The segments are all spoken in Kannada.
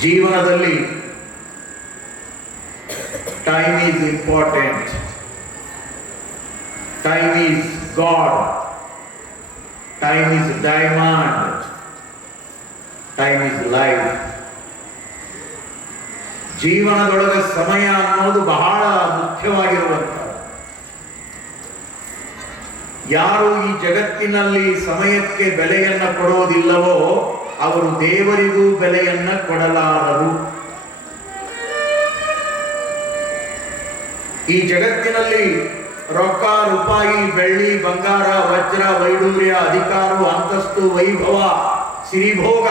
ಜೀವನದಲ್ಲಿ time is important time is god time is diamond time is life ಜೀವನದೊಳಗೆ ಸಮಯ ಅನ್ನೋದು ಬಹಳ ಮುಖ್ಯವಾಗಿರುವಂತ ಯಾರು ಈ ಜಗತ್ತಿನಲ್ಲಿ ಸಮಯಕ್ಕೆ ಬೆಲೆಯನ್ನು ಕೊಡುವುದಿಲ್ಲವೋ ಅವರು ದೇವರಿಗೂ ಬೆಲೆಯನ್ನ ಕೊಡಲಾರರು. ಈ ಜಗತ್ತಿನಲ್ಲಿ ರೊಕ್ಕ, ರೂಪಾಯಿ, ಬೆಳ್ಳಿ, ಬಂಗಾರ, ವಜ್ರ, ವೈಡೂರ್ಯ, ಅಧಿಕಾರ, ಅಂತಸ್ತು, ವೈಭವ, ಸಿರಿಭೋಗ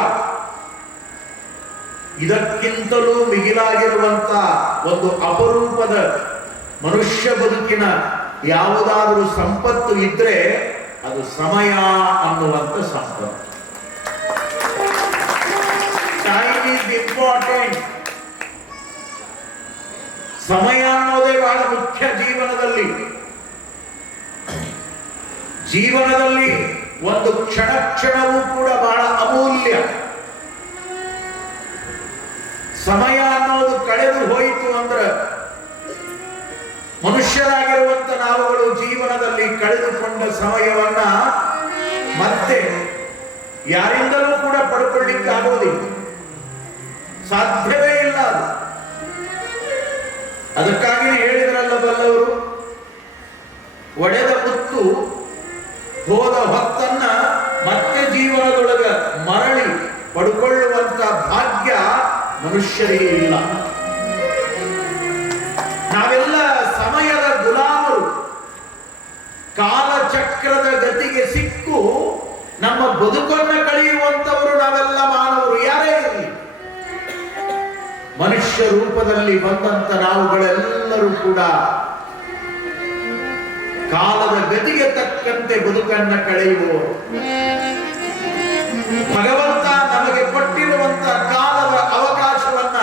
ಇದಕ್ಕಿಂತಲೂ ಮಿಗಿಲಾಗಿರುವಂತ ಒಂದು ಅಪರೂಪದ ಮನುಷ್ಯ ಬದುಕಿನ ಯಾವುದಾದರೂ ಸಂಪತ್ತು ಇದ್ರೆ ಅದು ಸಮಯ ಅನ್ನುವಂಥ ಸಂಪತ್ತು. ಈಸ್ ಇಂಪಾರ್ಟೆಂಟ್ ಸಮಯ ಅನ್ನೋದೇ ಬಹಳ ಮುಖ್ಯ ಜೀವನದಲ್ಲಿ. ಜೀವನದಲ್ಲಿ ಒಂದು ಕ್ಷಣ ಕ್ಷಣವೂ ಕೂಡ ಬಹಳ ಅಮೂಲ್ಯ. ಸಮಯ ಅನ್ನೋದು ಕಳೆದು ಹೋಯಿತು ಅಂದ್ರೆ ಮನುಷ್ಯರಾಗಿರುವಂತ ನಾವುಗಳು ಜೀವನದಲ್ಲಿ ಕಳೆದುಕೊಂಡ ಸಮಯವನ್ನ ಮತ್ತೆ ಯಾರಿಂದಲೂ ಕೂಡ ಪಡ್ಕೊಳ್ಳಿಕ್ಕೆ ಆಗೋದಿಲ್ಲ ಸಾಧ್ಯವೇ ಇಲ್ಲ ಅದು. ಅದಕ್ಕಾಗಿ ಹೇಳಿದ್ರಲ್ಲ ಬಲ್ಲವರು, ಒಡೆದ ಮುತ್ತು ಹೋದ ಹೊತ್ತನ್ನ ಮತ್ತೆ ಜೀವನದೊಳಗ ಮರಳಿ ಪಡ್ಕೊಳ್ಳುವಂತ ಭಾಗ್ಯ ಮನುಷ್ಯರೇ ಇಲ್ಲ. ನಾವೆಲ್ಲ ಸಮಯದ ಗುಲಾಮರು. ಕಾಲಚಕ್ರದ ಗತಿಗೆ ಸಿಕ್ಕು ನಮ್ಮ ಬದುಕನ್ನು ಕಳೆಯುವಂತವರು ನಾವೆಲ್ಲ ಮಾನವರು. ಮನುಷ್ಯ ರೂಪದಲ್ಲಿ ಬಂದಂತ ನಾವುಗಳೆಲ್ಲರೂ ಕೂಡ ಕಾಲದ ಗತಿಗೆ ತಕ್ಕಂತೆ ಬದುಕನ್ನ ಕಳೆಯುವ? ಭಗವಂತ ನಮಗೆ ಕೊಟ್ಟಿರುವಂತ ಕಾಲದ ಅವಕಾಶವನ್ನ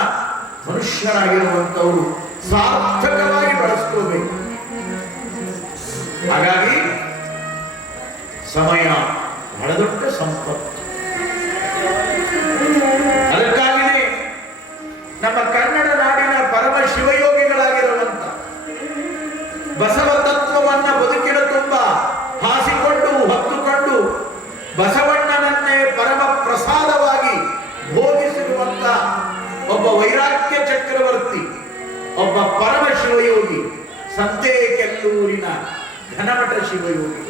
ಮನುಷ್ಯರಾಗಿರುವಂತವರು ಸಾರ್ಥಕವಾಗಿ ಬಳಸ್ಕೋಬೇಕು. ಹಾಗಾಗಿ ಸಮಯ ಬಹಳ ಸಂಪತ್ತು. ಒಬ್ಬ ಪರಮ ಶಿವಯೋಗಿ ಸಂತೆ ಕೆಲ್ಲೂರಿನ ಘನಮಠ ಶಿವಯೋಗಿ.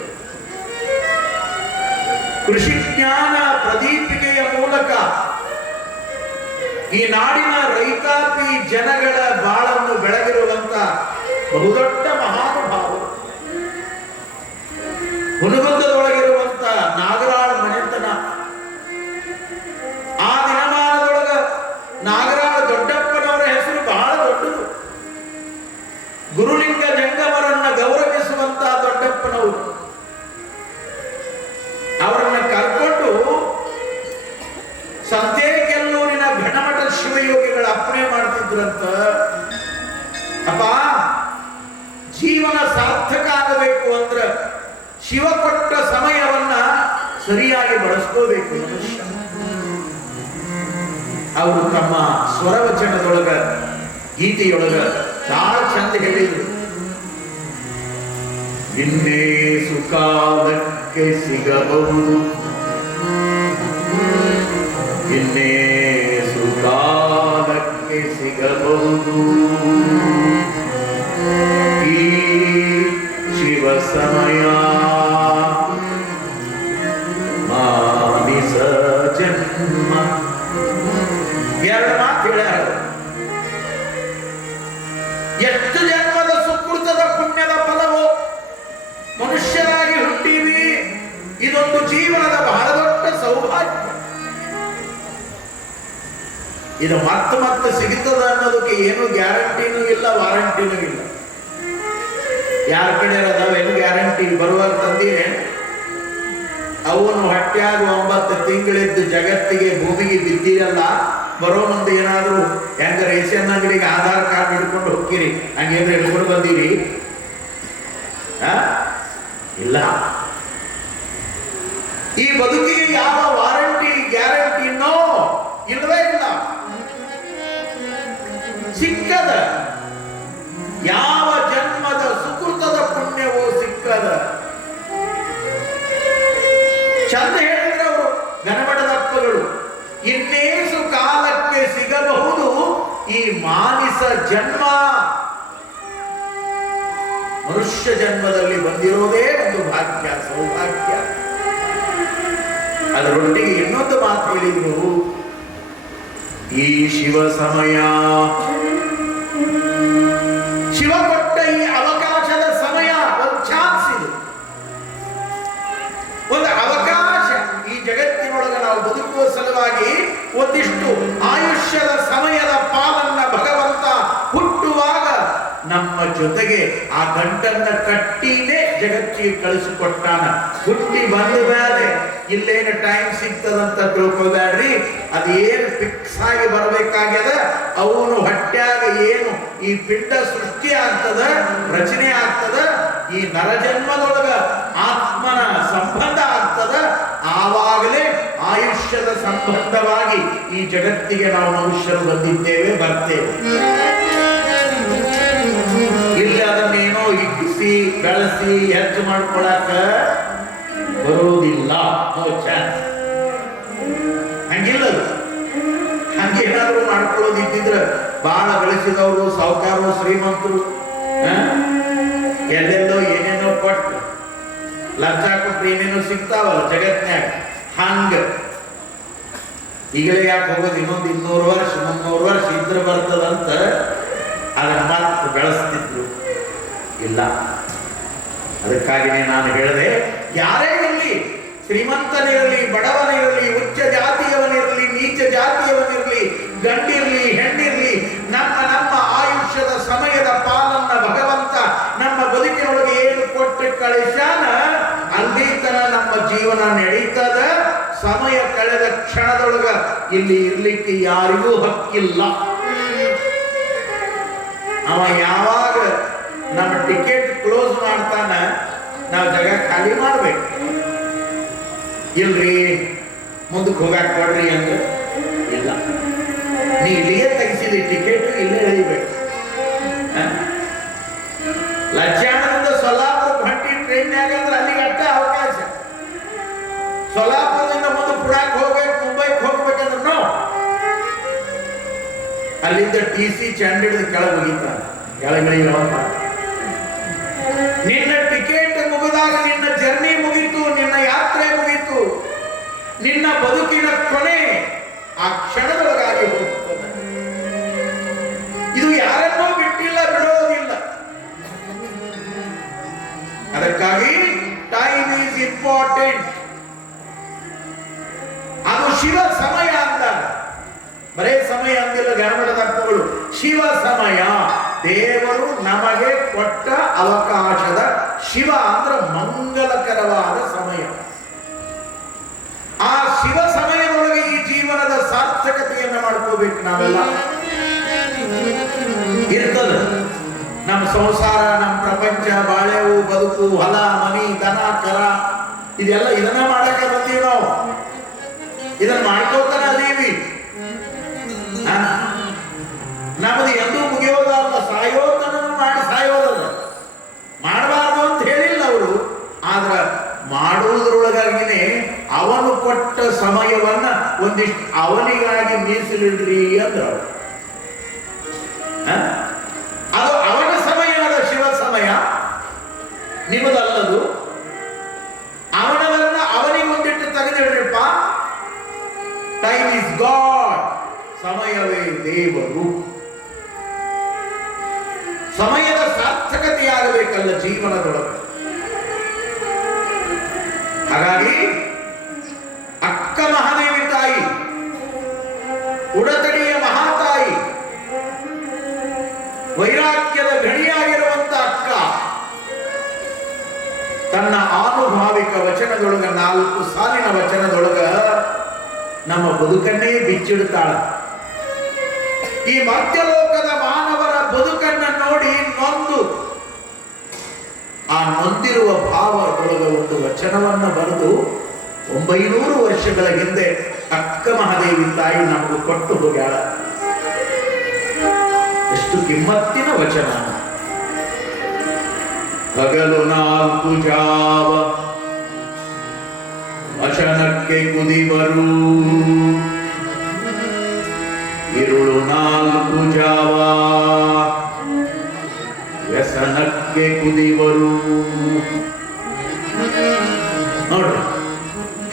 ಕೃಷಿ ಜ್ಞಾನ ಪ್ರದೀಪಿಕೆಯ ಮೂಲಕ ಈ ನಾಡಿನ ರೈತಾಪಿ ಜನಗಳ ಬಾಳನ್ನು ಬೆಳಗಿರುವಂತ ಬಹುದೊಡ್ಡ ಮಹಾನುಭಾವರು ಸಮಯವನ್ನ ಸರಿಯಾಗಿ ಬಳಸ್ಕೋಬೇಕು ಮನುಷ್ಯ. ಅವರು ತಮ್ಮ ಸ್ವರವಚನದೊಳಗ, ಗೀತೆಯೊಳಗ ಬಹಳ ಚಂದ ಹೇಳಿದ್ರು? ನಿನ್ನೆ ಸುಕಾಲಕ್ಕೆ ಸಿಗಬಹುದು. ಇನ್ನೇ ಸುಕಾಲಕ್ಕೆ ಸಿಗಬಹುದು. ಈ ಶಿವ ಸಮಯ ಇದೊಂದು ಜೀವನದ ಬಹಳ ದೊಡ್ಡ ಸೌಭಾಗ್ಯ. ಇದು ಮತ್ತೆ ಮತ್ತೆ ಸಿಗುತ್ತದೆ ಅನ್ನೋದಕ್ಕೆ ಏನು ಗ್ಯಾರಂಟಿನೂ ಇಲ್ಲ, ವಾರಂಟಿನೂ ಇಲ್ಲ. ಯಾರ ಕಡೆ ಅದಾವೇನು ಗ್ಯಾರಂಟಿ ಬರುವಾಗ ತಂದಿರೇ, ಅವನು ಹೊಟ್ಟೆಯಾಗ ಒಂಬತ್ತು ತಿಂಗಳಿದ್ದು ಜಗತ್ತಿಗೆ ಭೂಮಿಗೆ ಬಿದ್ದಿರಲ್ಲ, ಬರೋ ಮುಂದೆ ಏನಾದರೂ ಹೆಂಗ ರೇಷನ್ ಅಂಗಡಿಗೆ ಆಧಾರ್ ಕಾರ್ಡ್ ಹಿಡ್ಕೊಂಡು ಹೋಗ್ತೀರಿ ಹಂಗೇನ್ರಿ ಹಿಡ್ಕೊಂಡು ಬಂದೀರಿ? ಇಲ್ಲ. ಈ ಬದುಕಿಗೆ ಯಾವ ವಾರಂಟಿ, ಗ್ಯಾರಂಟಿ ಇನ್ನೋ ಇಲ್ಲವೇ ಇಲ್ಲ. ಸಿಕ್ಕದ, ಯಾವ ಜನ್ಮದ ಸುಕೃತದ ಪುಣ್ಯವೋ ಸಿಕ್ಕದ. ಚಂದ ಹೇಳಿದ್ರವರು ಗಣಮಠದಪ್ಪಗಳು ಇನ್ನೇಸು ಕಾಲಕ್ಕೆ ಸಿಗಬಹುದು ಈ ಮಾನಿಸ ಜನ್ಮ. ಮನುಷ್ಯ ಜನ್ಮದಲ್ಲಿ ಬಂದಿರೋದೇ ಒಂದು ಭಾಗ್ಯ, ಸೌಭಾಗ್ಯ. ಅದರೊಟ್ಟಿಗೆ ಇನ್ನೊಂದು ಮಾತು ಹೇಳಿದ್ರು ಈ ಶಿವ ಸಮಯ. ಶಿವ ಕೊಟ್ಟ ಈ ಅವಕಾಶದ ಸಮಯ ಒಂದು ಚಾನ್ಸ್ ಇದು. ಒಂದು ಅವಕಾಶ ಈ ಜಗತ್ತಿನೊಳಗೆ ನಾವು ಬದುಕುವ ಸಲುವಾಗಿ ಒಂದಿಷ್ಟು ಆಯುಷ್ಯದ ಸಮಯದ ಪಾಲನ್ನ ಭಗವಂತ ಹುಟ್ಟುವಾಗ ನಮ್ಮ ಜೊತೆಗೆ ಆ ಗಂಟನ್ನ ಕಟ್ಟಿನೇ ಜಗತ್ತಿಗೆ ಕಳಿಸಿಕೊಟ್ಟಾನ. ಹುಟ್ಟಿ ಬಂದ ಮೇಲೆ ಇಲ್ಲೇನು ಟೈಮ್ ಸಿಗ್ತದಂತ ತಿಳ್ಕೊಬೇಡ್ರಿ. ಅದೇನು ಫಿಕ್ಸ್ ಆಗಿ ಬರಬೇಕಾಗ್ಯದ, ಅವನು ಹೊಟ್ಯಾಗ ಏನು ಈ ಪಿಂಡ ಸೃಷ್ಟಿ ಆಗ್ತದ, ರಚನೆ ಆಗ್ತದ, ಈ ನರಜನ್ಮದೊಳಗ ಆತ್ಮನ ಸಂಬಂಧ ಆಗ್ತದ, ಆವಾಗಲೇ ಆಯುಷ್ಯದ ಸಂಬಂಧವಾಗಿ ಈ ಜಗತ್ತಿಗೆ ನಾವು ಮನುಷ್ಯರು ಬಂದಿದ್ದೇವೆ, ಬರ್ತೇವೆ. ಇಲ್ಲಿ ಅದನ್ನೇನೋ ಇಕ್ಕಿಸಿ ಬೆಳೆಸಿ ಹೆಚ್ಚು ಮಾಡ್ಕೊಳಕ ಚಾನ್ಸ್ ಹಂಗಿಲ್ಲ ಅದು. ಏನಾದ್ರು ಮಾಡ್ಕೊಳ್ಳೋದು ಇದ್ದಿದ್ರೆ ಬಹಳ ಬೆಳೆಸಿದವರು, ಸಾಹುಕಾರರು, ಶ್ರೀಮಂತರು? ಎಲ್ಲೆಲ್ಲೋ ಏನೇನೋ ಕೊಟ್ಟು ಲಂಚ ಕೊಟ್ಟು ಏನೇನೋ ಸಿಗ್ತಾವಲ್ಲ ಜಗತ್ನ್ಯಾಗ ಹಂಗ. ಈಗಲೇ ಯಾಕೆ ಹೋಗೋದು? ಇನ್ನೊಂದು ಇನ್ನೂರು ವರ್ಷ, ಮುನ್ನೂರು ವರ್ಷ ಇದ್ರೆ ಬರ್ತದಂತ ಅದನ್ನ ಮತ್ತೆ ಬೆಳೆಸ್ತಿದ್ರು. ಇಲ್ಲ. ಅದಕ್ಕಾಗಿನೇ ನಾನು ಹೇಳಿದೆ, ಯಾರೇ ಶ್ರೀಮಂತನಿರಲಿ, ಬಡವನಿರಲಿ, ಉಚ್ಚ ಜಾತಿಯವನಿರಲಿ, ನೀಚ ಜಾತಿಯವನಿರಲಿ, ಗಂಡಿರಲಿ, ಹೆಣ್ಣಿರಲಿ, ನಮ್ಮ ನಮ್ಮ ಆಯುಷ್ಯದ ಸಮಯದ ಪಾಲನ್ನ ಭಗವಂತ ನಮ್ಮ ಬದುಕಿನೊಳಗೆ ಏನು ಕೊಟ್ಟು ಕಳಿಸ್ಯಾನ? ಅಲ್ಲಿ ನಮ್ಮ ಜೀವನ ನಡೀತದ. ಸಮಯ ಕಳೆದ ಕ್ಷಣದೊಳಗ ಇಲ್ಲಿ ಇರ್ಲಿಕ್ಕೆ ಯಾರಿಗೂ ಹಕ್ಕಿಲ್ಲ. ಅವ ಯಾವಾಗ ನಮ್ಮ ಟಿಕೆಟ್ ಕ್ಲೋಸ್ ಮಾಡ್ತಾನ, ನಾವು ಜಗ ಖಾಲಿ ಮಾಡ್ಬೇಕು. ಇಲ್ರಿ, ಮುಂದಕ್ಕೆ ಹೋಗಾಕ ಕೊಡ್ರಿ ಅಂದ್ರೆ. ಇಲ್ಲ. ನೀ ಇಲ್ಲಿಗೆ ತೆಗಿಸಿದಿ ಟಿಕೆಟ್ ಇಲ್ಲೇ ಎಳಿಬೇಕು. ಹ? ಲಜ್ಜಾಣದಿಂದ ಸೊಲ್ಲಾಪುರ ಭಟ್ಟಿ ಟ್ರೈನ್ಯಾಗ ಅಂದ್ರೆ ಅಲ್ಲಿಗೆ ಅಟ್ಟ ಅವಕಾಶ. ಸೊಲ್ಲಾಪುರದಿಂದ ಮುಂದೆ ಪುಣಾಕ್ ಹೋಗ್ಬೇಕು ಮುಂಬೈಗೆ ಹೋಗ್ಬೇಕಂದ್ರೆ, ನೋ. ಅಲ್ಲಿಂದ ಟಿ ಸಿ ಚಂಡಿಡ್ದು ಕೆಳಗೆ ಹೋಗಿದ್ದಾನೆ ಕೆಳಗಡೆ ಆ ಕ್ಷಣದೊಳಗಾಗಿ ಇದು ಯಾರನ್ನೂ ಬಿಟ್ಟಿಲ್ಲ, ಬಿಡೋದಿಲ್ಲ. ಅದಕ್ಕಾಗಿ ಟೈಮ್ ಈಸ್ ಇಂಪಾರ್ಟೆಂಟ್ ಅದು ಶಿವ ಸಮಯ ಅಂತ. ಬರೇ ಸಮಯ ಅಂದಿಲ್ಲ ಧ್ಯಾನದ ಅರ್ಥಗಳು ಶಿವ ಸಮಯ. ದೇವರು ನಮಗೆ ಕೊಟ್ಟ ಅವಕಾಶದ ಶಿವ ಅಂದ್ರೆ ಮಂಗಲಕರವಾದ ಸಮಯ. ಆ ಶಿವ ಸಾರ್ಥಕತೆಯನ್ನ ಮಾಡ್ಕೋಬೇಕು ನಾವೆಲ್ಲ. ಇರ್ತದ. ನಮ್ಮ ಸಂಸಾರ, ನಮ್ಮ ಪ್ರಪಂಚ ಬಾಳೆವು ಬದುಕು, ಹೊಲ, ಮನಿ, ದನ, ಕರ, ಇದೆಲ್ಲ ಇದನ್ನ ಮಾಡಕ್ಕೆ ಬಂದೀವಿ ನಾವು. ಇದನ್ನ ಮಾಡ್ಕೋತಾನ ಅದೀವಿ. ನಮ್ದು ಎಂದೂ ಮುಗಿಯೋದಲ್ಲ ಸಾಯೋತನ ಮಾಡಿ ಸಾಯೋದಲ್ಲ. ಮಾಡಬಾರ್ದು ಅಂತ ಹೇಳಿಲ್ಲ ಅವರು. ಆದ್ರ ಮಾಡುವುದರೊಳಗಾಗಿನೇ ಅವನು ಕೊಟ್ಟ ಸಮಯವನ್ನ ಒಂದಿಷ್ಟು ಅವನಿಗಾಗಿ ಮೀಸಲಿಡ್ರಿ ಅಂದ್ರ. ಅದು ಅವನ ಸಮಯ, ಅದ ಶಿವ ಸಮಯ. ನಿಮ್ಮದಲ್ಲದು. ಅವನವನ್ನ ಅವನಿಗೆ ಒಂದಿಟ್ಟು ತೆಗೆದಿಡ್ರಿಪ್ಪ ಟೈಮ್ ಇಸ್ ಗಾಡ್ ಸಮಯವೇ ದೇವರು. ಸಮಯದ ಸಾರ್ಥಕತೆಯಾಗಬೇಕಲ್ಲ ಜೀವನದೊಳಗೆ ವೈರಾಗ್ಯದ ಗಣಿಯಾಗಿರುವಂತ ಅಕ್ಕ. ತನ್ನ ಆನುಭಾವಿಕ ವಚನದೊಳಗ, ನಾಲ್ಕು ಸಾಲಿನ ವಚನದೊಳಗ ನಮ್ಮ ಬದುಕನ್ನೇ ಬಿಚ್ಚಿಡುತ್ತಾಳ ಈ ಮಧ್ಯಲೋಕದ ಮಾನವರ ಬದುಕನ್ನ ನೋಡಿ ನೊಂದು. ಆ ನೊಂದಿರುವ ಭಾವದೊಳಗ ಒಂದು ವಚನವನ್ನ ಬರೆದು ಒಂಬೈನೂರು ವರ್ಷಗಳ ಹಿಂದೆ ಅಕ್ಕ ಮಹಾದೇವಿ ತಾಯಿ ನಮಗೆ ಕೊಟ್ಟು ಹೋಗ್ಯಾಳ. ಕಿಮ್ಮತ್ತಿನ ವಚನ. ಹಗಲು ನಾಲ್ಕು ಜಾವ. ವಚನಕ್ಕೆ ಕುದಿಬರು ಇರುಳು ನಾಲ್ಕು ಜಾವ. ವ್ಯಸನಕ್ಕೆ ಕುದಿವರು ನೋಡ್ರಿ.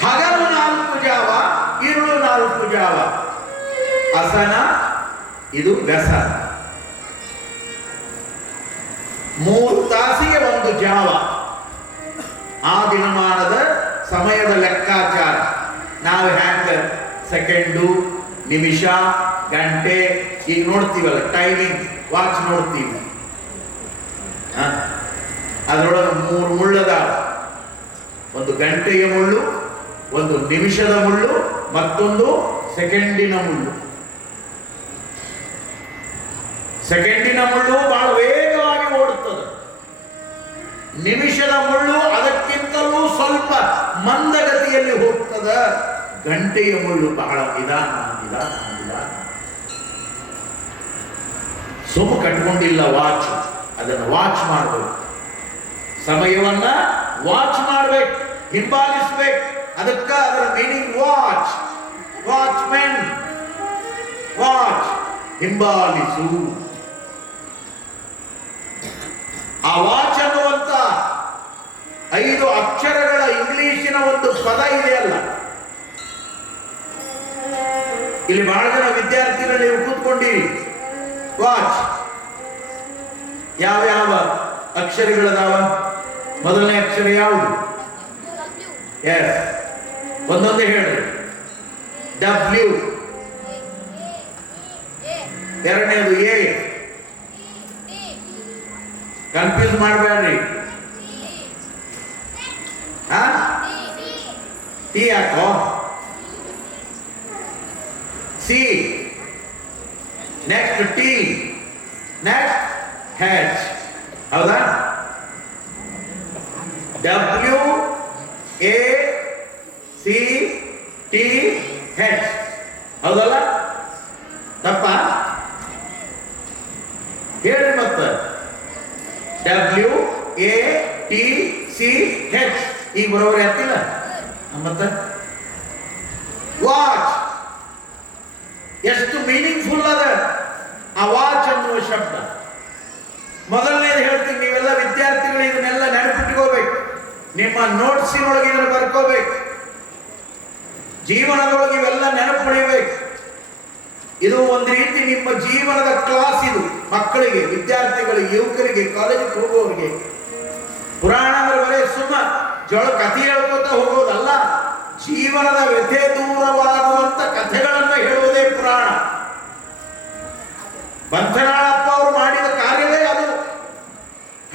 ಹಗಲು ನಾಲ್ಕು ಜಾವ, ಇರುಳು ನಾಲ್ಕು ಜಾವ. ಅಸನ, ಇದು ವ್ಯಸನ. ಆ ದಿನಮಾನದ ಸಮಯದ ಲೆಕ್ಕಾಚಾರ. ನಾವು ಹ್ಯಾಂಗ? ಸೆಕೆಂಡು, ನಿಮಿಷ, ಗಂಟೆ, ಈಗ ನೋಡ್ತೀವಲ್ಲ ಟೈಮಿಂಗ್ ವಾಚ್ ನೋಡ್ತೀವಿ? ಅದರೊಳಗೆ ಮೂರು ಮುಳ್ಳದ ಒಂದು ಗಂಟೆಯ ಮುಳ್ಳು, ಒಂದು ನಿಮಿಷದ ಮುಳ್ಳು, ಮತ್ತೊಂದು ಸೆಕೆಂಡಿನ ಮುಳ್ಳು. ಸೆಕೆಂಡಿನ ಮುಳ್ಳು ಬಹಳ ವೇಗವಾಗಿ ಓಡುತ್ತದೆ. ನಿಮಿಷದ ಮುಳ್ಳು ಸ್ವಲ್ಪ ಮಂದಗತಿಯಲ್ಲಿ ಹೋಗ್ತದ. ಗಂಟೆಯ ಮುಳ್ಳು ಬಹಳ ನಿಧಾನ ನಿಧಾನ ನಿಧಾನ. ಸುಮ್ಮ ಕಟ್ಕೊಂಡಿಲ್ಲ ವಾಚ್ ಅದನ್ನು ವಾಚ್ ಮಾಡಬೇಕು. ಸಮಯವನ್ನ ವಾಚ್ ಮಾಡಬೇಕು, ಹಿಂಬಾಲಿಸ್ಬೇಕು. ಅದಕ್ಕ ಅದರ meaning watch watch men watch ಹಿಂಬಾಲಿಸು. ಆ ವಾಚ್ ಅನ್ನುವಂತ ಐದು ಅಕ್ಷರಗಳ ಇಂಗ್ಲಿಶಿನ ಒಂದು ಪದ ಇದೆಯಲ್ಲ? ಇಲ್ಲಿ ಬಹಳ ಜನ ವಿದ್ಯಾರ್ಥಿಗಳು ನೀವು ಕೂತ್ಕೊಂಡಿರಿ. ವಾಚ್ ಯಾವ ಯಾವ ಅಕ್ಷರಗಳದಾವ? ಮೊದಲನೇ ಅಕ್ಷರ ಯಾವುದು? ಎಸ್ ಒಂದೊಂದೇ ಹೇಳಿ ಡಬ್ಲ್ಯೂ ಎರಡನೇದು ಎ ಕನ್ಫ್ಯೂಸ್ ಮಾಡಬೇಡ್ರಿ. ಹಾ ಟಿ ಯಾಕೋ C next T next H ಹೌದಾ W A C T H ಹೌದಲ್ಲ ತಪ್ಪ ಹೇಳ್ರಿ ಮತ್ತೆ W A T C H ಈಗ ಬರೋಬ್ರಿ ಆಗ್ತಿಲ್ಲ? ಮತ್ತೆ? ವಾಚ್ ಎಷ್ಟು ಮೀನಿಂಗ್ಫುಲ್ ಅದ ಆ ವಾಚ್ ಅನ್ನುವ ಶಬ್ದ. ಮೊದಲನೇದು ಹೇಳ್ತೀನಿ, ನೀವೆಲ್ಲ ವಿದ್ಯಾರ್ಥಿಗಳು ಇದನ್ನೆಲ್ಲ ನೆನಪಿಟ್ಕೋಬೇಕು. ನಿಮ್ಮ ನೋಟ್ಸಿನೊಳಗೆ ಇದನ್ನು ಬರ್ಕೋಬೇಕು. ಜೀವನದೊಳಗೆ ಇವೆಲ್ಲ ನೆನಪು ಉಳಿಬೇಕು. ಇದು ಒಂದು ರೀತಿ ನಿಮ್ಮ ಜೀವನದ ಕ್ಲಾಸ್ ಇದು. ಮಕ್ಕಳಿಗೆ, ವಿದ್ಯಾರ್ಥಿಗಳಿಗೆ, ಯುವಕರಿಗೆ ಕಾಲೇಜಿಗೆ ಹೋಗುವವರಿಗೆ. ಪುರಾಣ ಅಂದ್ರೆ ಬರೀ ಸುಮ್ಮ ಜೋಳ ಕಥೆ ಹೇಳ್ಕೊತ ಹೋಗೋದಲ್ಲ, ಜೀವನದ ವ್ಯಥೆ ದೂರವಾಗುವಂತ ಕಥೆಗಳನ್ನು ಹೇಳುವುದೇ ಪುರಾಣ. ಬಂಧನಾಳಪ್ಪ ಅವರು ಮಾಡಿದ ಕಾರ್ಯವೇ ಅದು.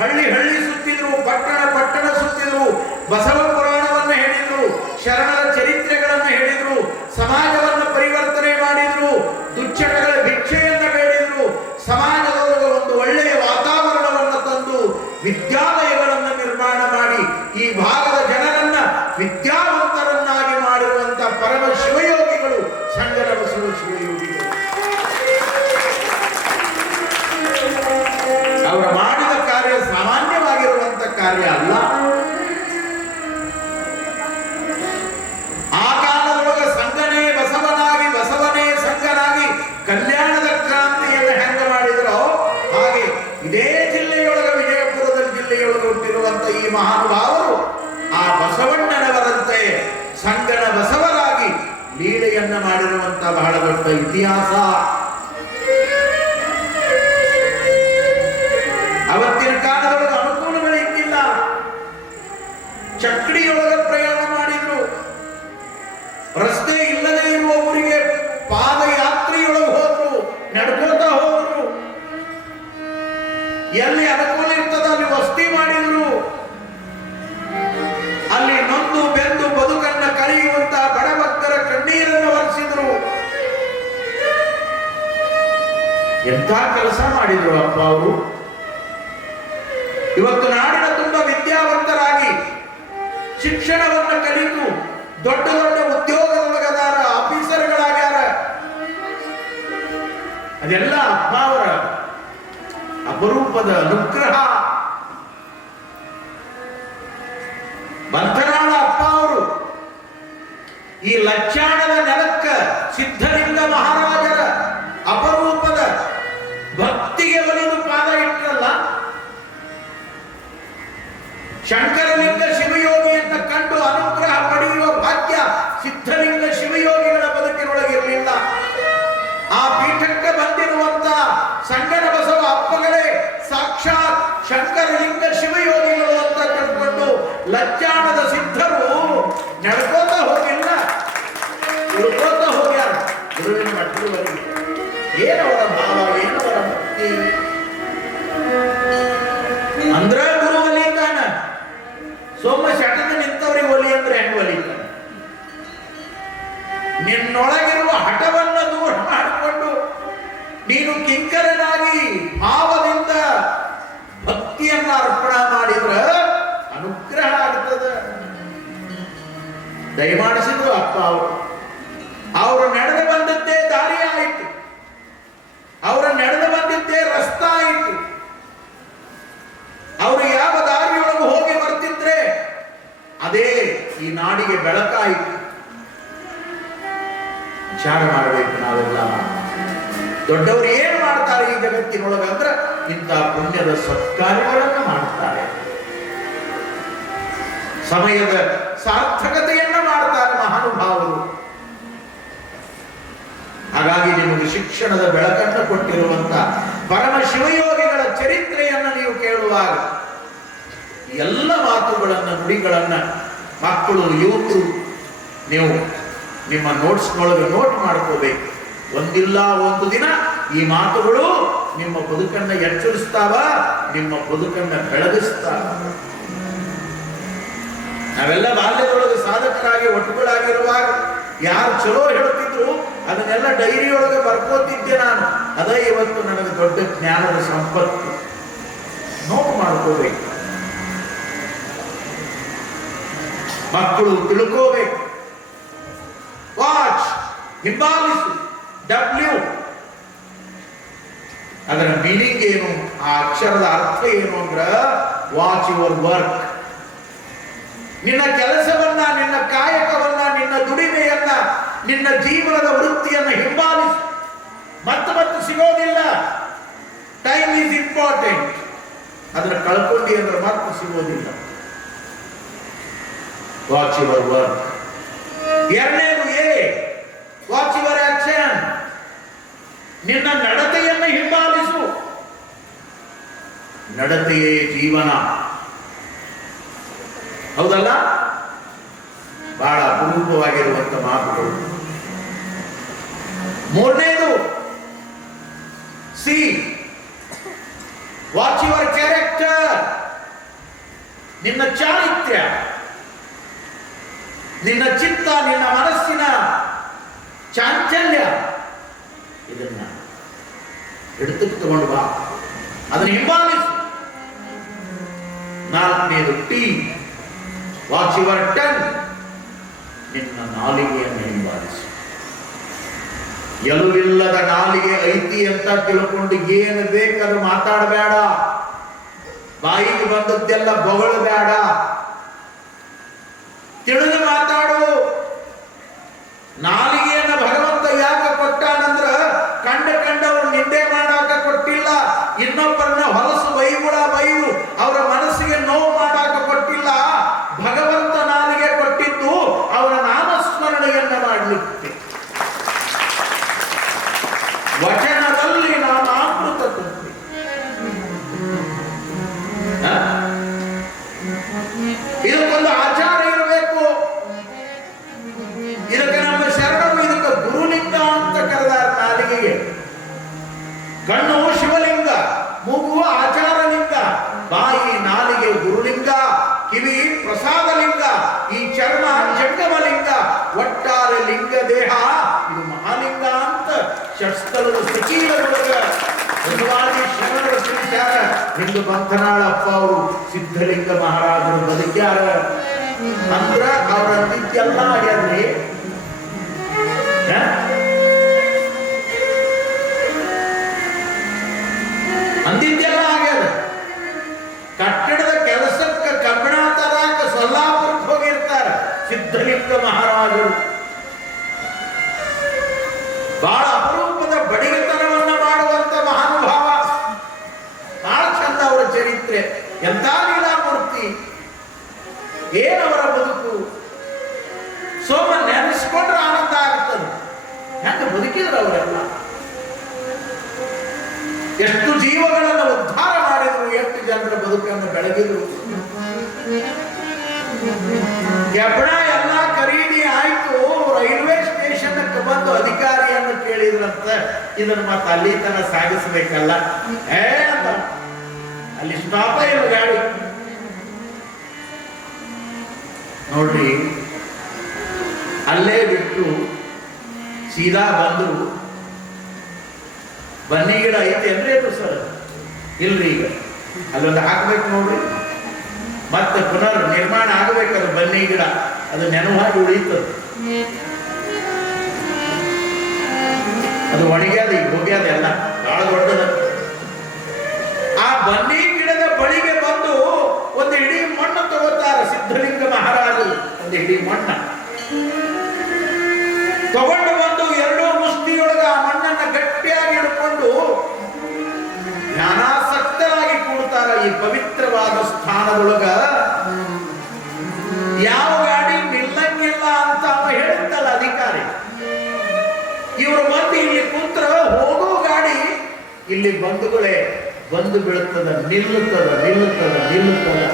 ಹಳ್ಳಿ ಹಳ್ಳಿ ಸುತ್ತಿದ್ರು, ಪಟ್ಟಣ ಪಟ್ಟಣ ಸುತ್ತಿದ್ರು, ಬಸವ ಎಂಥ ಕೆಲಸ ಮಾಡಿದ್ರು ಅಪ್ಪ ಅವರು. ಇವತ್ತು ನಾಡಿನ ತುಂಬ ವಿದ್ಯಾವಂತರಾಗಿ ಶಿಕ್ಷಣವನ್ನು ಕಲಿತು ದೊಡ್ಡ ದೊಡ್ಡ ಉದ್ಯೋಗದೊಳಗದಾರ ಆಫೀಸರ್ಗಳಾಗ್ಯಾರ. ಅದೆಲ್ಲ ಅಪ್ಪ ಅವರ ಅಪರೂಪದ ಅನುಗ್ರಹ. ಬಂಧನಾಳ ಅಪ್ಪ ಅವರು ಈ ಲಕ್ಷಾಣದ ನೆಲಕ್ಕ ಸಿದ್ಧಲಿಂಗ ಮಹಾರಾಜರ ಶಂಕರಲಿಂಗ ಶಿವಯೋಗಿಯನ್ನು ಕಂಡು ಅನುಗ್ರಹ ಪಡೆಯುವ ಭಾಗ್ಯ ಸಿದ್ಧಲಿಂಗ ಶಿವಯೋಗಿಗಳ ಬದುಕಿನೊಳಗಿರಲಿಲ್ಲ. ಆ ಪೀಠಕ್ಕೆ ಬಂದಿರುವಂತಹ ಸಂಗನ ಬಸವ ಅಪ್ಪಗಳೇ, ಸಾಕ್ಷಾತ್ ಶಂಕರಲಿಂಗ ಶಿವಯೋಗಿಗಳು ಅಂತ ತಿಳ್ಕೊಂಡು ಲಜ್ಜಾಣದ ಸಿದ್ಧರು ನಡ್ಕೋತ ಹೋಗಿಲ್ಲ. ಉಳ್ಕೋತ ಹೋಗ್ಯಾರ. ಗುರುವಿನ ಮಟ್ಟದವರೆಗೆ ಏನವರ ಭಾವ? ದಯಮಾಡಿಸಿದ್ರು ಅಪ್ಪ ಅವರು. ಅವರು ನಡೆದು ಬಂದದ್ದೇ ದಾರಿ ಆಯಿತು. ಅವರ ನಡೆದು ಬಂದಿದ್ದೇ ರಸ್ತ ಆಯಿತು. ಅವರು ಯಾವ ದಾರಿಯೊಳಗೆ ಹೋಗಿ ಬರ್ತಿದ್ರೆ ಅದೇ ಈ ನಾಡಿಗೆ ಬೆಳಕಾಯಿತು ವಿಚಾರ ಮಾಡಬೇಕು ನಾವೆಲ್ಲ. ದೊಡ್ಡವರು ಏನು ಮಾಡ್ತಾರೆ ಈ ಜಗತ್ತಿನೊಳಗೆ ಅಂದ್ರೆ ಇಂಥ ಪುಣ್ಯದ ಸತ್ಕಾರ್ಯಗಳನ್ನು ಮಾಡ್ತಾರೆ. ಸಮಯದ ಸಾರ್ಥಕತೆಯನ್ನ ಮಹಾನುಭಾವರು ಹಾಗಾಗಿ ನಿಮಗೆ ಶಿಕ್ಷಣದ ಬೆಳಕನ್ನು ಕೊಟ್ಟಿರುವಂತ ಪರಮ ಶಿವಯೋಗಿಗಳ ಚರಿತ್ರೆಯನ್ನು ನೀವು ಕೇಳುವಾಗ ಎಲ್ಲ ಮಾತುಗಳನ್ನ, ನುಡಿಗಳನ್ನ ಮಕ್ಕಳು, ಯುವಕರು ನೀವು ನಿಮ್ಮ ನೋಟ್ಸ್ನೊಳಗೆ ನೋಟ್ ಮಾಡ್ಕೋಬೇಕು. ಒಂದಿಲ್ಲ ಒಂದು ದಿನ ಈ ಮಾತುಗಳು ನಿಮ್ಮ ಬದುಕನ್ನ ಎಚ್ಚರಿಸ್ತಾವ, ನಿಮ್ಮ ಬದುಕನ್ನ ಬೆಳಗಿಸ್ತಾವ. ನಾವೆಲ್ಲ ಬಾಲ್ಯದೊಳಗೆ ಸಾಧಕರಾಗಿ ಒಟ್ಟುಗಳಾಗಿರುವಾಗ ಯಾರು ಚಲೋ ಹೇಳ್ತಿದ್ರು ಅದನ್ನೆಲ್ಲ ಡೈರಿಯೊಳಗೆ ಬರ್ಕೋತಿದ್ದೆ ನಾನು. ಅದೇ ಇವತ್ತು ನನಗೆ ದೊಡ್ಡ ಜ್ಞಾನದ ಸಂಪತ್ತು. ನೋಟ್ ಮಾಡ್ಕೋಬೇಕು. ಮಕ್ಕಳು ತಿಳ್ಕೋಬೇಕು. ವಾಚ್, ಹಿಂಬಾಲಿಸು. ಡಬ್ಲ್ಯೂ ಅದರ ಮೀನಿಂಗ್ ಏನು, ಆ ಅಕ್ಷರದ ಅರ್ಥ ಏನು ಅಂದ್ರ ವಾಚ್ ಯುವರ್ ವರ್ಕ್ ನಿನ್ನ ಕೆಲಸವನ್ನ, ನಿನ್ನ ಕಾಯಕವನ್ನ, ನಿನ್ನ ದುಡಿಮೆಯನ್ನ, ನಿನ್ನ ಜೀವನದ ವೃತ್ತಿಯನ್ನ ಹಿಂಬಾಲಿಸು. ಮತ್ತೆ ಮತ್ತೆ ಸಿಗೋದಿಲ್ಲ. ಟೈಮ್ ಈಸ್ ಇಂಪಾರ್ಟೆಂಟ್ ಅದನ್ನ ಕಳ್ಕೊಂಡಿ ಅಂದ್ರೆ ಮಾತ್ರ ಸಿಗೋದಿಲ್ಲ. ವಾಚ್ ಯುವರ್ ವರ್ಕ್ ಎರಡನೇದು ಎ ವಾಚ್ ಯುವರ್ ಆಕ್ಷನ್ ನಿನ್ನ ನಡತೆಯನ್ನು ಹಿಂಬಾಲಿಸು. ನಡತೆಯೇ ಜೀವನ. ಹೌದಲ್ಲ? ಬಹಳ ಅಪರೂಪವಾಗಿರುವಂತ ಮಾತುಗಳು. ಮೂರನೇದು, ಸಿ, ವಾಚ್ ಯುವರ್ ಕ್ಯಾರೆಕ್ಟರ್. ನಿನ್ನ ಚಾರಿತ್ರ್ಯ, ನಿನ್ನ ಚಿತ್ತ, ನಿನ್ನ ಮನಸ್ಸಿನ ಚಾಂಚಲ್ಯ. ಇದನ್ನ ಹಿಡಿತಕ್ಕೆ ತಗೊಂಡು ಬಾ. ಅದನ್ನ ಹಿಂಬಾಲಿಸು. ನಾಲ್ಕನೇದು, ಟಿ. ವಾಚ್ ಯುವರ್ ಟನ್ ನಿನ್ನ ನಾಲಿಗೆಯನ್ನು ಹಿಂಬಾಲಿಸು ಎಲುವಿಲ್ಲದ ನಾಲಿಗೆ ಐತಿ ಅಂತ ತಿಳ್ಕೊಂಡು ಏನು ಬೇಕಾದ್ರೂ ಮಾತಾಡಬೇಡ. ಬಾಯಿಗೆ ಬಂದದ್ದೆಲ್ಲ ಬೊಗಳಬೇಡ. ತಿಳಿದು ಮಾತಾಡು. ನಾಲಿಗೆಯನ್ನ ಅಂತ ಷಟ್ಸ್ಥಲದ ಸ್ಥಿತಿಯೊಳಗ ಬಸವಾದಿ ಶರಣರ ತಿಳಿಸ್ಯಾರ ಹಿಂದೂ ಪಂಥನಾಳಪ್ಪ ಅವರು ಸಿದ್ಧಲಿಂಗ ಮಹಾರಾಜರು ಬದುಕ್ಯಾರ. ಅಂದ್ರ ಅವ್ರ ಅಂದಿದ್ದೆಲ್ಲ ಆಗ್ಯಾದ್ರಿ? ಅಂದಿದ್ದೆಲ್ಲ ಆಗ್ಯದ. ಕಟ್ಟಡದ ಕೆಲಸಕ್ಕೆ ಕಬ್ಬಣ ತರಾಕ ಸೊಲ್ಲಾಪುರಕ್ಕೆ ಹೋಗಿರ್ತಾರ ಸಿದ್ಧಲಿಂಗ ಮಹಾರಾಜರು. ಬಹಳ ಬದುಕಿದ್ರು ಅವರೆಲ್ಲ. ಎಷ್ಟು ಜೀವಗಳನ್ನು ಉದ್ಧಾರ ಮಾಡಿದ್ರು ಎಷ್ಟು ಜನರ ಬದುಕನ್ನು ಬೆಳಗಿದ್ರು ಎಬ್ಬಣ ಎಲ್ಲ ಖರೀದಿ ಆಯ್ತು, ರೈಲ್ವೆ ಸ್ಟೇಷನ್ ಬಂದು ಅಧಿಕಾರಿಯನ್ನು ಕೇಳಿದ್ರಂತ. ಇದನ್ನ ಮತ್ತೆ ಅಲ್ಲಿ ತನ ಸಾಗಿಸ್ಬೇಕಲ್ಲ. ಏ ಅಂತ ಅಲ್ಲಿ ಸ್ಟಾಪ ಇಲ್ಲ ಗಾಡಿ. ನೋಡ್ರಿ, ಅಲ್ಲೇ ಬಿಟ್ಟು ಸೀದಾ ಬಂದು ಬನ್ನಿ ಗಿಡ ಐತೆ ಅಂದ್ರೆ ಅದು ಸರ್? ಇಲ್ರಿ ಈಗ. ಅಲ್ಲೊಂದು ಹಾಕ್ಬೇಕು ನೋಡ್ರಿ. ಮತ್ತೆ ಪುನರ್ ನಿರ್ಮಾಣ ಆಗಬೇಕದು ಬನ್ನಿ ಗಿಡ. ಅದು ನೆನವಾಗಿ ಉಳಿತು ಅದು ಒಣಗ್ಯಾದ, ಈಗ ಹೋಗ್ಯಾದ ಎಲ್ಲ. ಬಹಳ ದೊಡ್ಡದ. ಆ ಬನ್ನಿ ಗಿಡದ ಬಳಿಗೆ ಬಂದು ಒಂದು ಇಡೀ ಮಣ್ಣು ತಗೋತಾರ ಸಿದ್ಧಲಿಂಗ ಮಹಾರಾಜರು. ಒಂದು ಇಡೀ ಮಣ್ಣ. ಪವಿತ್ರವಾದ ಸ್ಥಾನದೊಳಗ ಯಾವ ಗಾಡಿ ನಿಲ್ಲಂಗಿಲ್ಲ ಅಂತ ಅವ ಹೇಳುತ್ತಲ್ಲ ಅಧಿಕಾರಿ. ಇವರು ಬಂದು ಇಲ್ಲಿ ಕೂತ್ರ, ಹೋಗೋ ಗಾಡಿ ಇಲ್ಲಿ ಬಂಧುಗಳೇ, ಬಂದು ಬೀಳುತ್ತದ, ನಿಲ್ಲುತ್ತದ ನಿಲ್ಲುತ್ತದ ನಿಲ್ಲುತ್ತದ.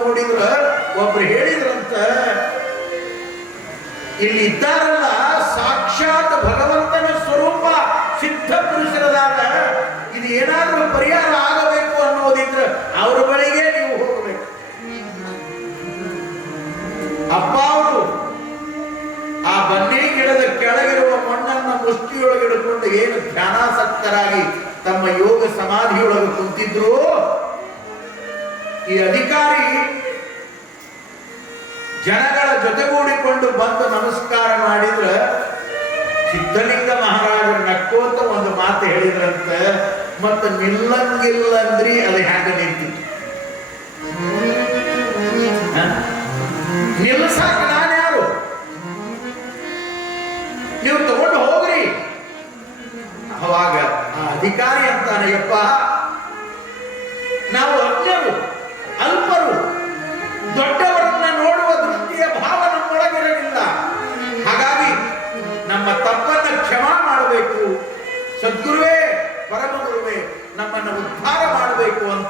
ನೋಡಿದ್ರ, ಒಬ್ರು ಹೇಳಿದ್ರಂತ, ಇಲ್ಲಿ ಇದ್ದಾರಲ್ಲ, ಸಾಕ್ಷಾತ್ ಭಗವಂತನ ಸ್ವರೂಪ ಸಿದ್ಧ ಪುರುಷರದಾಗ ಇದು ಏನಾದ್ರೂ ಪರಿಹಾರ ಆಗಬೇಕು ಅನ್ನೋದಿದ್ರ ಅವ್ರ ಬಳಿಗೆ ನೀವು ಹೋಗಬೇಕು. ಅಪ್ಪ ಅವರು ಆ ಬನ್ನಿ ಗಿಡದ ಕೆಳಗಿರುವ ಮಣ್ಣನ್ನ ಮುಷ್ಟಿಯೊಳಗಿಡ್ಕೊಂಡು ಏನು ಧ್ಯಾನಾಸಕ್ತರಾಗಿ ತಮ್ಮ ಯೋಗ ಸಮಾಧಿಯೊಳಗೆ ಕುಂತಿದ್ರು ಈ ಅಧಿಕಾರಿ ಜನಗಳ ಜೊತೆಗೂಡಿಕೊಂಡು ಬಂದು ನಮಸ್ಕಾರ ಮಾಡಿದ್ರ ಸಿದ್ಧಲಿಂಗ ಮಹಾರಾಜರು ನಕ್ಕೋತ ಒಂದು ಮಾತು ಹೇಳಿದ್ರಂತ, ಮತ್ತೆ ನಿಲ್ಲಂಗಿಲ್ಲ ಅಂದ್ರಿ ಅದು ಹ್ಯಾಂಗ ನಿಂತಿತ್ತು ನಿಲ್ಸಾಕ ನಿಲ್ಲಿಸಾಕ ನಾನು ಯಾರು? ನೀವು ತಗೊಂಡು ಹೋಗ್ರಿ. ಅವಾಗ ಆ ಅಧಿಕಾರಿ ಅಂತಾನೆ, ಯಪ್ಪ, ನಾವು ಅಜ್ಞರು. ದೊಡ್ಡವರನ್ನ ನೋಡುವ ದೃಷ್ಟಿಯ ಭಾವ ನಮ್ಮೊಳಗಿರಲಿಲ್ಲ ಹಾಗಾಗಿ ನಮ್ಮ ತಪ್ಪನ್ನ ಕ್ಷಮಾ ಮಾಡಬೇಕು. ಸದ್ಗುರುವೇ, ಪರಮಗುರುವೇ, ನಮ್ಮನ್ನು ಉದ್ಧಾರ ಮಾಡಬೇಕು ಅಂತ